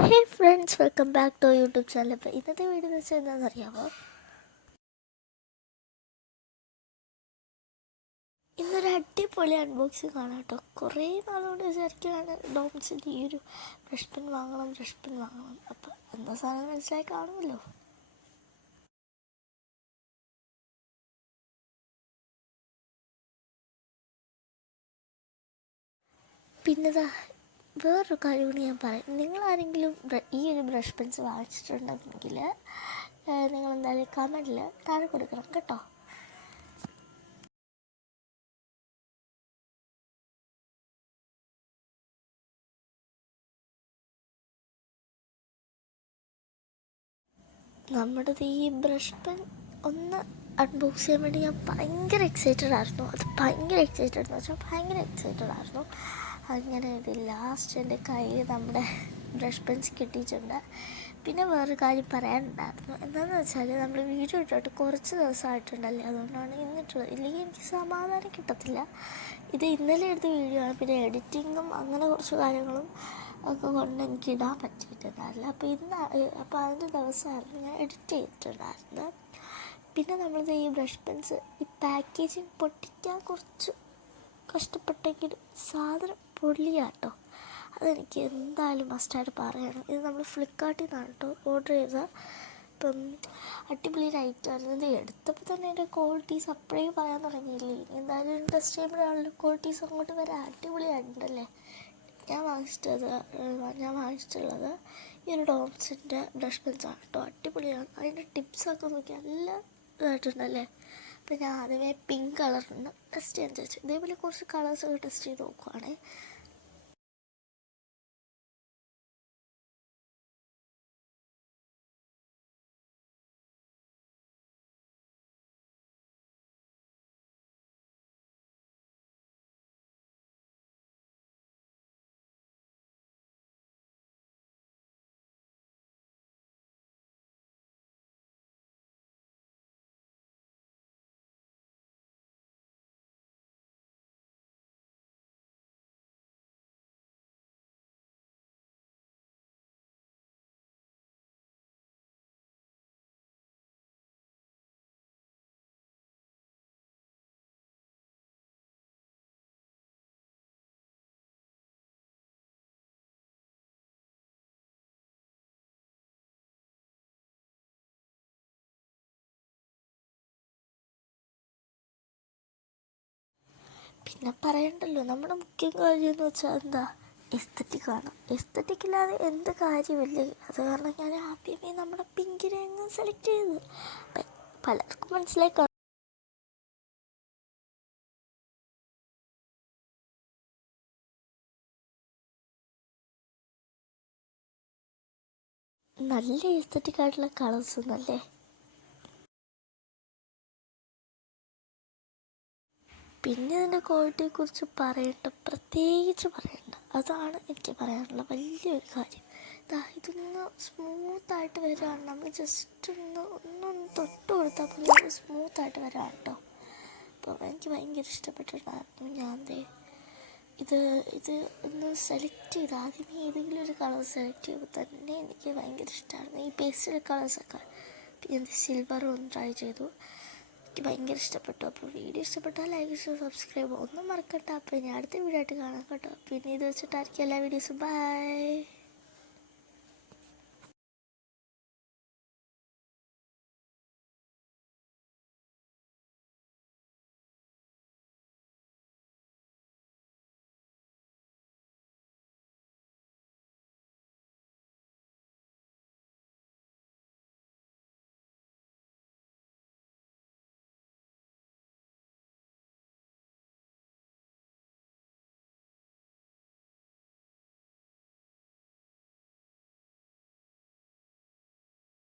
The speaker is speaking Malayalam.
Hey friends, welcome back to YouTube channel. ഇപ്പോൾ ഇന്നത്തെ വീഡിയോ എന്ന് വെച്ചാൽ എന്താണെന്നറിയാമോ? ഇന്നൊരു അടിപൊളി അൺബോക്സിങ് കാണാം കേട്ടോ. കുറേ നാളുകൊണ്ട് വിചാരിക്കുകയാണ് ഡോംസിൻ്റെ ഈ ഒരു ബ്രഷ് പെൻ വാങ്ങണം. അപ്പോൾ എന്താ സാധനം മനസ്സിലായി കാണുമല്ലോ. പിന്നെതാ വേറൊരു കാര്യം കൂടി ഞാൻ പറയാം. നിങ്ങളാരെങ്കിലും ഈ ഒരു ബ്രഷ് പെൻസ് വാങ്ങിച്ചിട്ടുണ്ടെങ്കിൽ നിങ്ങളെന്തായാലും കമൻറ്റിൽ താഴെ കൊടുക്കണം കേട്ടോ. നമ്മുടെ ഈ ബ്രഷ് പെൻ ഒന്ന് അൺബോക്സ് ചെയ്യാൻ വേണ്ടി ഞാൻ ഭയങ്കര എക്സൈറ്റഡ് ആയിരുന്നു. അങ്ങനെ ഇത് ലാസ്റ്റ് എൻ്റെ കയ്യിൽ നമ്മുടെ ബ്രഷ് പെൻസ് കിട്ടിയിട്ടുണ്ട്. പിന്നെ വേറൊരു കാര്യം പറയാനുണ്ടായിരുന്നു. എന്താണെന്ന് വെച്ചാൽ നമ്മൾ വീഡിയോ ഇട്ടിട്ട് കുറച്ച് ദിവസമായിട്ടുണ്ടല്ലേ, അതുകൊണ്ടാണ് ഇന്നിട്ടുള്ളത്. ഇല്ലെങ്കിൽ എനിക്ക് സമാധാനം കിട്ടത്തില്ല. ഇത് ഇന്നലെ എടുത്ത വീഡിയോ ആണ്. പിന്നെ എഡിറ്റിങ്ങും അങ്ങനെ കുറച്ച് കാര്യങ്ങളും ഒക്കെ കൊണ്ട് എനിക്ക് ഇടാൻ പറ്റിയിട്ടുണ്ടായിരുന്നില്ല. അപ്പോൾ അതിൻ്റെ ദിവസമായിരുന്നു ഞാൻ എഡിറ്റ് ചെയ്തിട്ടുണ്ടായിരുന്നത്. പിന്നെ നമ്മളിത് ഈ ബ്രഷ് പെൻസ് ഈ പാക്കേജിങ് പൊട്ടിക്കാൻ കുറച്ച് കഷ്ടപ്പെട്ടെങ്കിലും സാധനം പൊള്ളിയാട്ടോ. അതെനിക്ക് എന്തായാലും മസ്റ്റായിട്ട് പറയണം. ഇത് നമ്മൾ ഫ്ലിപ്കാർട്ടിൽ നിന്നാണ് കേട്ടോ ഓർഡർ ചെയ്തത്. ഇപ്പം അടിപൊളി റൈറ്റായിരുന്നു. ഇത് എടുത്തപ്പോൾ തന്നെ എൻ്റെ ക്വാളിറ്റീസ് അപ്പോഴേ പറയാൻ തുടങ്ങിയില്ലേ. എന്തായാലും ടെസ്റ്റ് ചെയ്യുമ്പോഴാണല്ലോ ക്വാളിറ്റീസ് അങ്ങോട്ട് വരെ അടിപൊളിയായിട്ടുണ്ടല്ലേ. ഞാൻ വാങ്ങിച്ചിട്ടുള്ളത് ഈ ഒരു ഡോംസിൻ്റെ ബ്രഷ് പെൻസാണ് കേട്ടോ. അടിപൊളിയാണ്. അതിൻ്റെ ടിപ്സൊക്കെ നോക്കി നല്ല ഇതായിട്ടുണ്ടല്ലേ. അപ്പോൾ ഞാൻ ആദ്യമേ പിങ്ക് കളറുണ്ട് ടെസ്റ്റ് ചെയ്യാൻ ചോദിച്ചു. ഇതേപോലെ കുറച്ച് കളേഴ്സൊക്കെ ടെസ്റ്റ് ചെയ്ത് നോക്കുവാണേ. പിന്നെ പറയണ്ടല്ലോ, നമ്മുടെ മുഖ്യ കാര്യം എന്ന് വെച്ചാൽ എന്താ, എസ്തറ്റിക്കാണ്. എസ്തറ്റിക്കില്ലാതെ എന്ത് കാര്യമില്ലേ. അത് കാരണം ഞാൻ ആദ്യമേ നമ്മുടെ പിങ്കിനെ അങ്ങ് സെലക്ട് ചെയ്തു. പലർക്കും മനസ്സിലായി കാണും. നല്ല എസ്തറ്റിക് ആയിട്ടുള്ള കളേഴ്സ് ഒന്നല്ലേ. പിന്നെ ഇതിൻ്റെ ക്വാളിറ്റിയെക്കുറിച്ച് പ്രത്യേകിച്ച് പറയണ്ട. അതാണ് എനിക്ക് പറയാനുള്ള വലിയൊരു കാര്യം. ഇതൊന്ന് സ്മൂത്തായിട്ട് വരികയാണ്. നമ്മൾ ജസ്റ്റ് ഒന്നൊന്ന് തൊട്ട് കൊടുത്താൽ പോലും സ്മൂത്തായിട്ട് വരികയാണ് കേട്ടോ. അപ്പോൾ എനിക്ക് ഭയങ്കര ഇഷ്ടപ്പെട്ടിട്ടുണ്ടായിരുന്നു. ഇത് ഇത് ഒന്ന് സെലക്ട് ചെയ്ത് ആദ്യമേ ഏതെങ്കിലും ഒരു കളർ സെലക്ട് ചെയ്യുമ്പോൾ തന്നെ എനിക്ക് ഭയങ്കര ഇഷ്ടമായിരുന്നു ഈ പേസ്റ്റൽ കളേഴ്സൊക്കെ. പിന്നെ സിൽവർ ഒന്ന് ട്രൈ ചെയ്തു. എനിക്ക് ഭയങ്കര ഇഷ്ടപ്പെട്ടു. അപ്പോൾ വീഡിയോ ഇഷ്ടപ്പെട്ടാൽ ലൈക്ക് ഷെയർ സബ്സ്ക്രൈബ് ഒന്നും മറക്കണ്ട. അപ്പോൾ ഇനി അടുത്ത വീഡിയോ ആയിട്ട് കാണാം കേട്ടോ. പിന്നെ ഇത് വെച്ചിട്ടായിരിക്കും എല്ലാ വീഡിയോസും. ബൈ.